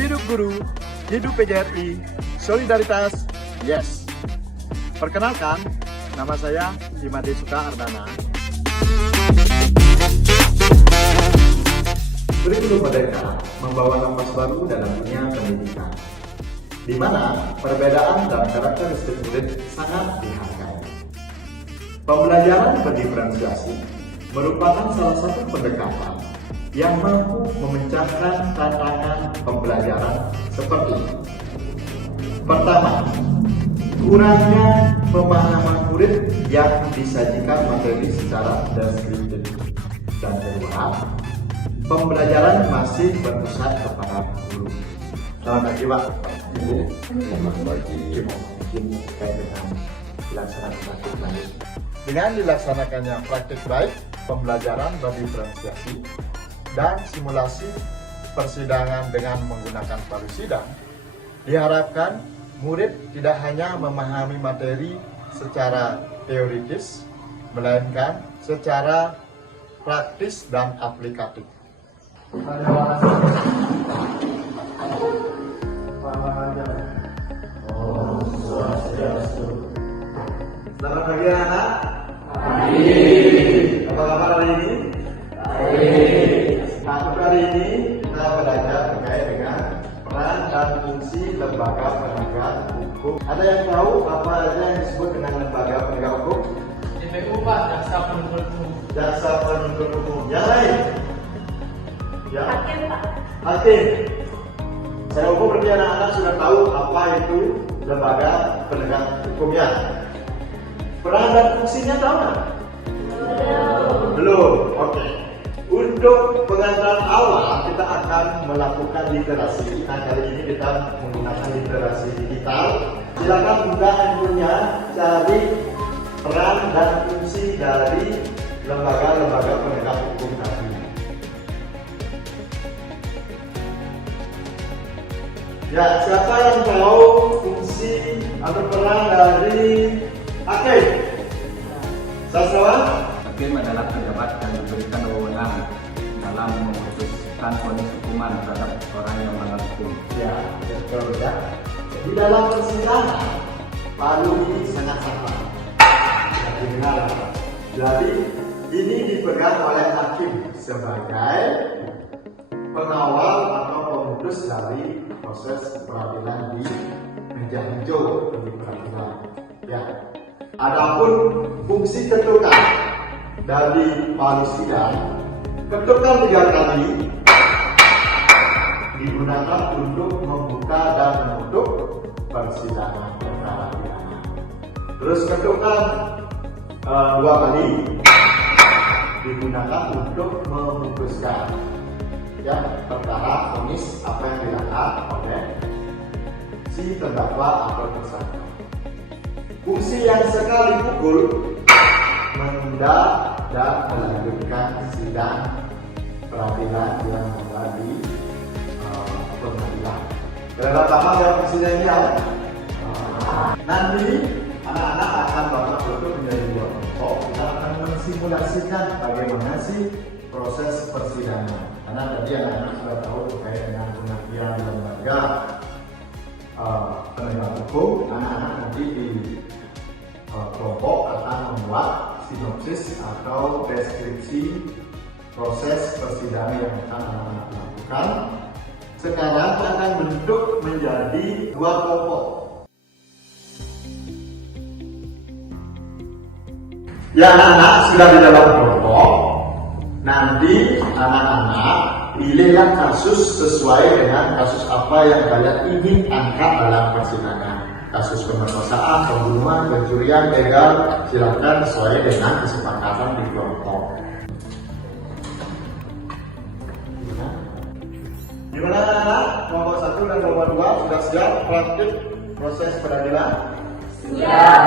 Hidup guru, hidup PJRI, solidaritas, yes. Perkenalkan, nama saya Imade Suka Ardana. Kurikulum Merdeka membawa nafas baru dalam dunia pendidikan, di mana perbedaan dan karakteristik murid sangat dihargai. Pembelajaran berdiferensiasi merupakan salah satu pendekatan yang mampu memecahkan tantangan pembelajaran seperti: pertama, kurangnya pemahaman murid yang disajikan materi secara deskriptif, dan kedua, pembelajaran masih berpusat kepada guru. Selamat pagi Pak, Ibu. Selamat pagi. Mungkin terkait dengan pelaksanaan praktik baik. Dengan dilaksanakannya praktik baik, pembelajaran berdiferensiasi dan simulasi persidangan dengan menggunakan palu sidang, diharapkan murid tidak hanya memahami materi secara teoritis, melainkan secara praktis dan aplikatif. Selamat pagi anak-anak. Apa kabar hari ini? Nah, untuk hari ini kita belajar terkait dengan peran dan fungsi lembaga penegak hukum. Ada yang tahu apa aja yang disebut dengan lembaga penegak hukum? JPU Pak, Jaksa Penuntut Umum. Jaksa Penuntut Umum. Yang lain? Ya. Hakim Pak. Hakim. Saya umum berarti anak-anak sudah tahu apa itu lembaga penegak hukumnya. Peran dan fungsinya tahu nggak? Belum. Oke. Untuk pengantar awal kita akan melakukan literasi. Nah, kali ini kita menggunakan literasi digital. Silakan buka handphonenya, cari peran dan fungsi dari lembaga-lembaga penegak hukum tadi. Ya, siapa yang tahu fungsi atau peran dari hakim? Sastrawan? Hakim adalah pejabat yang diberikan wewenang dalam memutuskan vonis hukuman terhadap orang yang melanggar hukum. Ya, betul ya. Di dalam persidangan, palu ini sangat sama. Jadi, ini dipegang oleh hakim sebagai pengawal atau pemutus dari proses peradilan di meja hijau di peradilan. Ya. Adapun fungsi ketukan dari palu sidang, ketukan 3 kali digunakan untuk membuka dan menutup persidangan perkara pidana. Terus ketukan 2 kali digunakan untuk memutuskan perkara vonis apa yang dilanggar oleh si terdakwa atau tersangka. Fungsi yang sekali pukul menunda dan melanjutkan sidang peradilan yang menjadi pengadilan. Berapa lama ya fungsinya ini ya? Nanti anak-anak akan Bapak bentuk menjadi 2 kelompok. Kita akan mensimulasikan bagaimana sih proses persidangan. Karena tadi anak-anak sudah tahu terkait dengan pengertian lembaga penegak hukum, anak-anak nanti di kelompok akan membuat sinopsis atau deskripsi proses persidangan yang akan anak-anak lakukan. Sekarang akan bentuk menjadi 2 kelompok. Ya, anak-anak sudah di dalam kelompok. Nanti anak-anak pilihlah kasus sesuai dengan kasus apa yang kalian ingin angkat dalam persidangan. Kasus pemerkosaan, pembunuhan, pencurian, begal, silakan sesuai dengan kesepakatan di kelompok. Gimana anak-anak? Kelompok 1 dan kelompok 2 sudah siap praktik proses peradilan? Siap.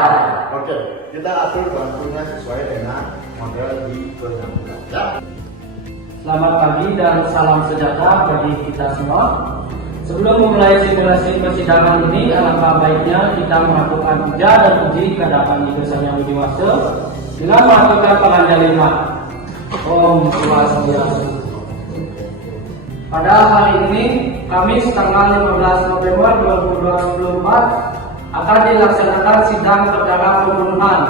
Oke, kita atur waktunya sesuai dengan model di pengambilan. Ya. Selamat pagi dan salam sejahtera bagi kita semua. Sebelum memulai simulasi persidangan ini, alangkah baiknya kita melakukan puja dan puji kehadapan Ibu Sang Yang Widi Wasa dengan melakukan penganjalian. Om Swastiastu. Pada hari ini, Kamis tanggal 15 November 2024, akan dilaksanakan sidang perkara pembunuhan.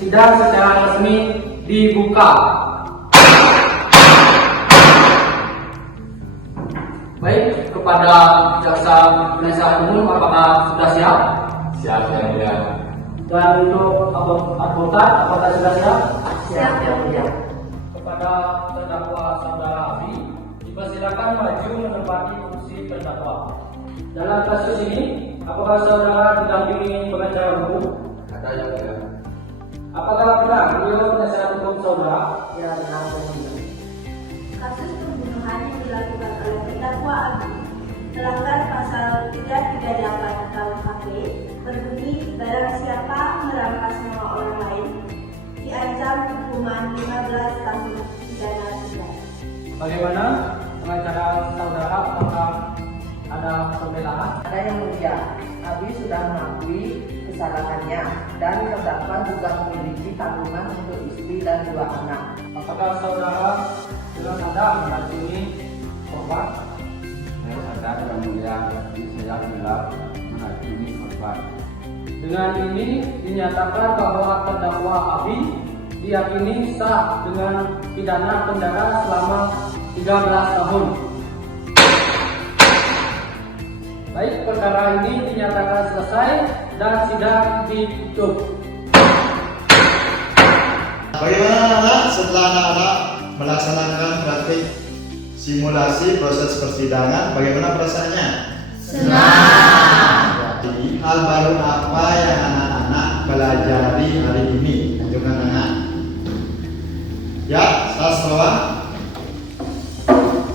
Sidang secara resmi dibuka. Baik, kepada jaksa penuntut umum, apakah sudah siap? Siap yang mulia. Dan untuk advokat, apakah sudah siap? Siap, Yang Mulia. Kepada terdakwa saudara Abi, dipersilakan maju menempati kursi terdakwa. Dalam kasus ini, apakah saudara didampingi pengacara hukum? Ada yang mulia. Apakah benar beliau penasihat hukum saudara? Ya, benar, Yang Mulia. Kasus pembunuhan yang dilakukan oleh terdakwa Abi melanggar pasal 338 KUHP berbunyi barang siapa merampas nyawa orang lain diancam hukuman 15 tahun pidana penjara. Bagaimana pengacara saudara, apakah ada pembelaan? Ada Yang Mulia, Abi sudah mengakui kesalahannya dan terdakwa juga memiliki tanggungan untuk istri dan 2 anak. Apakah saudara dengan ada meracuni korban? Saya sadar yang mulia, tapi saya gelap meracuni korban. Dengan ini dinyatakan bahwa terdakwa Abi diyakini sah dengan pidana penjara selama 13 tahun. Baik, perkara ini dinyatakan selesai dan sidang ditutup. Bagaimana anak-anak setelah anak-anak melaksanakan praktik simulasi proses persidangan, bagaimana perasaannya? Senang. Jadi hal baru apa yang anak-anak pelajari hari ini? Tunjukkan anak. Ya, Sasrawan.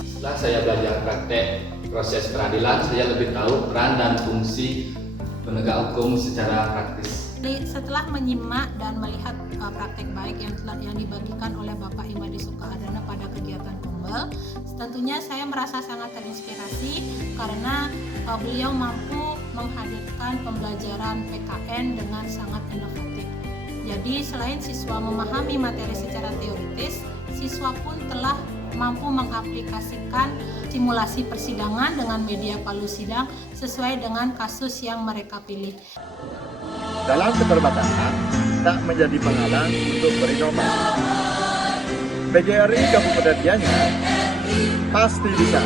Setelah saya belajar praktek proses peradilan, saya lebih tahu peran dan fungsi penegak hukum secara praktis. Setelah menyimak dan melihat praktek baik yang dibagikan oleh Bapak Imadi Sukahardana pada kegiatan Kumbel, tentunya saya merasa sangat terinspirasi karena beliau mampu menghadirkan pembelajaran PKN dengan sangat inovatif. Jadi selain siswa memahami materi secara teoritis, siswa pun telah mampu mengaplikasikan simulasi persidangan dengan media palu sidang sesuai dengan kasus yang mereka pilih. Dalam keterbatasan tak menjadi penghalang untuk berinovasi. PGRI Kabupaten Gianyar pasti bisa.